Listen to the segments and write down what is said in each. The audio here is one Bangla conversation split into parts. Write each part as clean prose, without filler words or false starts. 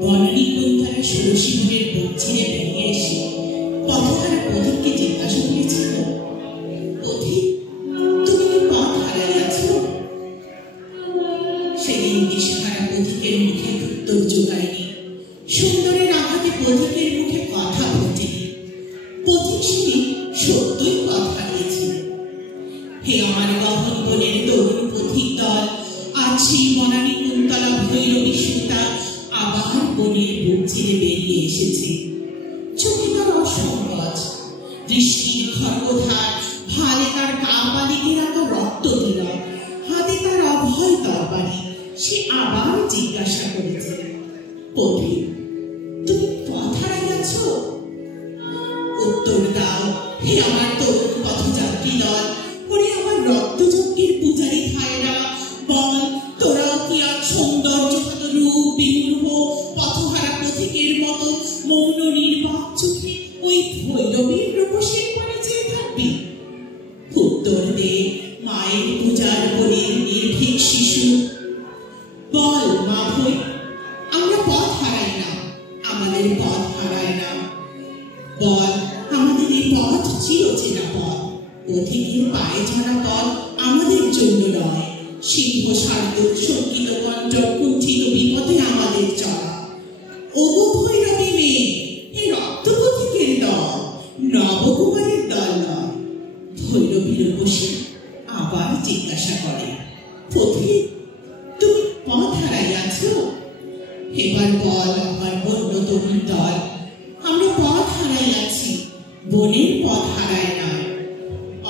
বনানী কুন্তলা ষোড়শী ভোরের বুক ছিঁড়ে বেরিয়ে এসে পথহারা পথিককে জিজ্ঞাসা করেছিল, পথিক, তুমি কি পথ হারাইয়াছ? সেদিন দিশাহারা পথিকের মুখে উত্তর জোগায়নি, সুন্দরের আঘাতে পথিকের মুখে কথা ফোটেনি। পথিক সেদিন সত্যই পথ হারিয়েছিল। হে আমার গহন বনের তরুণ পথিক দল, আজ সেই বনানী কুন্তলা ভৈরবী সুতা আবার বনের বুক ছিঁড়ে বেরিয়ে এসেছে। চোখে তার অসংকোচ, দৃষ্টির খর্গধার, ভালে তার গা বালিকের এত রক্ত দিল, হাতে তার অভয় তরবারি। সে আবার জিজ্ঞাসা করেছে, পথিক, তুমি পথ হারাইয়াছ? উত্তর দাও হে আমার তরুণ পথযাত্রী দল, ওরে আমার রক্তযজ্ঞের পূজারী ভাইরা, বল তোরাও কি আর সৌন্দর্য রূপ বিমূঢ় পথহারা পথিকের মতো মৌন নির্বাক চোখে ওই ভৈরবীর রূপসের পানে চেয়ে থাকবি? উত্তর দে মায়ের পূজার বনের নির্ভীক শিশু। বল মা ভৈ, আমরা পথ হারাই না, আমাদের পথ হারায় না। বল আমাদের এই পথ চিরচেনা পথ, পথিকের পায়ে চলা পথ আমাদের জন্য নয়। সিংহ শার্দুল শঙ্কিত কণ্ঠ কুণ্ঠিত বিপদে আমাদের চলা। ওগো ভৈরবী মেয়ে, এ রক্ত পথিকের দল, নবকুমারের দল নয়। ভৈরবীর বসে আবার জিজ্ঞাসা করে, পথিক, তুমি পথ হারাইয়াছ? এবার বল আমার বন্য তরুণ দল, আমরা পথ হারাইয়াছি, বনের পথ হারায় না।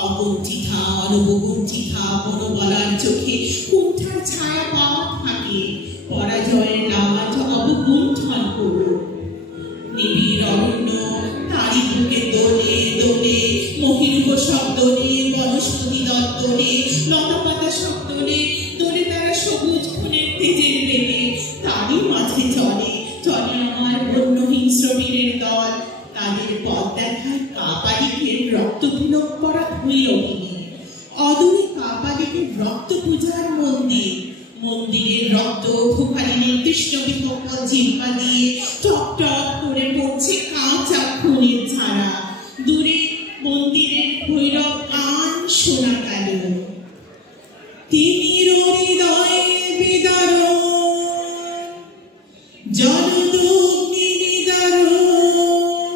অকুণ্ঠিতা অনবকুণ্ঠিতা বনবলার চোখে কুণ্ঠার ছায়া পথ থাকে, পরাজয়ের লাজ অবগুণ্ঠন করো। নিবিড় অরণ্য তারি বুকে দোলে দোলে, মহিরুহ শব্দলে, বনস্পতি দত্তলে, লতাপাতা শব্দলে দোলে তারা সবুজ খুনের তেজের বেগে। তারই মাঝে চলে চলে আমার বন্য হিংস্র বীরের দল, তাদের পথ দেখায় কাপালিকের রক্ত তিলক পরা ভৈরবী। অদূরে কাপালিকের রক্ত পূজার মন্দির, মন্দিরের রক্ত ভূপালিনীর কৃষ্ণ বিকল্প জিহ্বা দিয়ে টক টক করে পড়ছে কাঁচা খুনের ধারা। দূরে মন্দিরের ভৈরব গান শোনা গেল, তিমির হৃদয়ে বিদারণ, জনদগ্নি নিদারণ,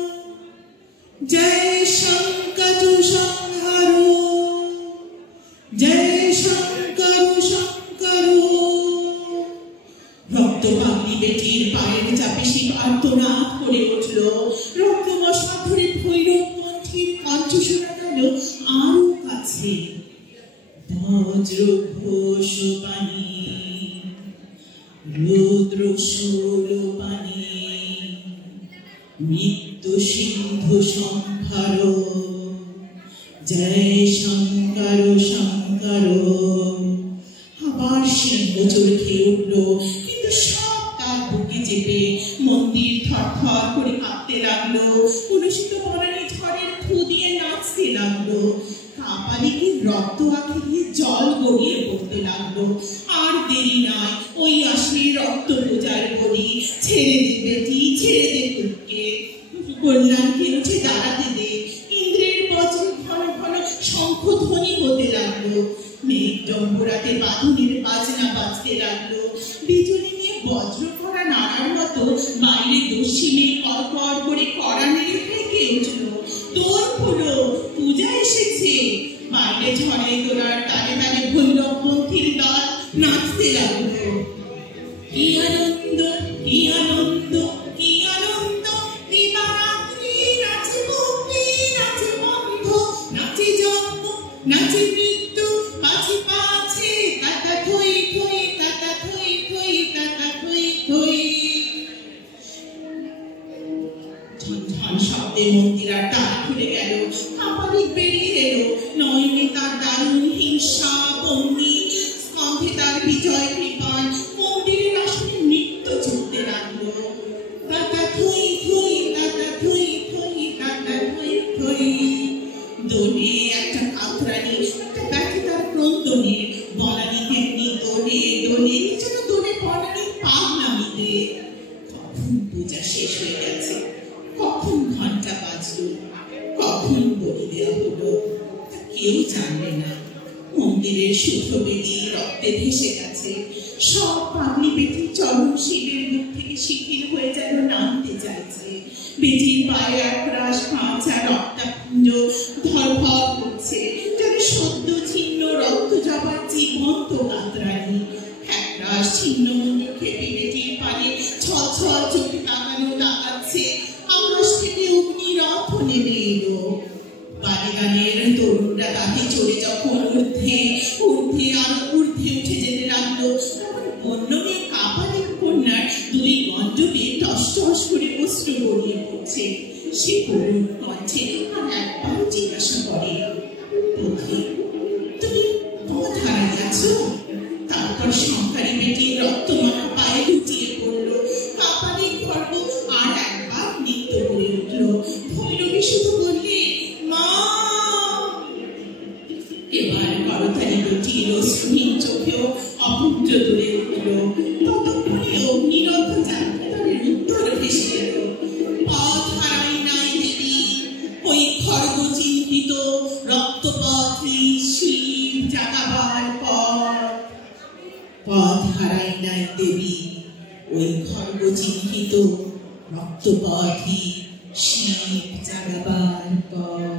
জয় শঙ্কর সংহার, জয় শঙ্কর শঙ্কর। রক্ত পাগলি বেটির পায়ের চাপে শিব আর্তনাদ করে উঠল। রক্তমশা ধরে ভৈরব কণ্ঠের কণ্ঠ শোনা গেল আরো কাছে, বজ্র ঘোষ পানি, রুদ্র শূল পানি, মৃত্যু সিন্ধু সংহার, জয় শঙ্কর শঙ্কর। আবার সিংহ চরকে উঠল, কিন্তু সব তার বুকে চেপে মন্দির থরথর করে কাঁপতে লাগলো। কলুষিত বনানী ঝড়ের ফু দিয়ে নাচতে লাগলো। কাপালিকের রক্ত আঁখে দিয়ে জল গড়িয়ে পড়তে লাগলো। আর দেরি নাই, ওই আসলে রক্ত পূজার বলি। ছেড়ে দে বেটি, ছেড়ে দে পুত্রকে, কল্যাণকে উঠে দাঁড়াতে দে। ইন্দ্রের বজ্রে ঘন ঘন শঙ্খ ধ্বনি হতে লাগলো। মেঘ ডম্বরাতে বাঁধনের বাজনা বাজতে লাগলো। বিজলি নিয়ে বজ্র করা নাড়ার মতো বাইরে দক্ষিণে কড়কড় করে কড়া নেড়ে ফেঁকে উঠল। তোর হলো পূজা এসেছে। বাইরে ঝড়ে তোলার তালে তালে ভৈরব পন্থীর দল নাচতে লাগলো। কি আনন্দ, কি আনন্দ, কি আনন্দ, দিবারাত্রি নাচে মুক্তি, নাচে বন্ধ, নাচে জন্ম, নাচে মৃত্যু, পাছে পাছে কাটা থই থই, কাটা থই থই, কাটা থই থই। ঝনঝন শব্দে মন্দির আর দ্বার খুলে গেল। কাপালিক বেরিয়ে এলো। নয়নে তার দারুণ হিংসা বন্দি, স্কন্ধে তার বিজয় কৃপাণ। মন্দিরের আসনে নৃত্য চলতে লাগলো। কাটা থই থই, কাটা থই থই, কাটা থই থই। দোলে একটা কাতরানি, একটা ব্যথিতার ক্রন্দনে। বনানী তেমনি দোলে দোলে জানলে না। মন্দিরের শুভ্রবেদী রক্তে ভেসে গেছে, সব পাগলি বেটি চরণ শিবের মুখ থেকে শিথিল হয়ে যেন নামতে চাইছে। বেটির পায়ে একরাশ কাঁচা রক্তাপুঞ্জ ধরফর করছে, যেন সদ্য ছিন্ন রক্ত জবার জীবন্ত কাতরানি। একরাশ ছিন্ন মুন্ড খেপে বেটির পায়ে ছল চোখে তাকানো তাকাচ্ছে। আকাশ থেকে অগ্নিরথ নেমে এলো। বালিগানের তরুণরা তাতে চড়ে যখন ঊর্ধ্বে আরো ঊর্ধ্বে উঠে যেতে লাগলো, তখন বন্যমে কাপালিক কন্যার দুই গণ্ডবে টস টস করে অশ্রু গড়িয়ে পড়ছে। সে করুণ কণ্ঠে আর একবার জিজ্ঞাসা করে, পথি, তুমি পথ হারাইয়াছ? তারপর সংসারী বেটির রক্তমাখা পায়ে লুটিয়ে পড়ল। কাপালিক খর্গ আর একবার নৃত্য করে উঠল। ভৈরবী শুধু বললে, মা। এবার করতালি বেটির অশ্রুহীন চোখেও অপুত্র তুলে উঠল। ততক্ষণে অগ্নিরথ যাত্রাদলের উত্তর ভেসে এলো, পথ হারাই নাই দেবী, ওই খর্গ চিহ্নিত রক্তপথই শিব জাগাবার পথ। পথ হারাই নাই দেবী, ওই খর্গ চিহ্নিত রক্তপথই শিব জাগাবার পথ।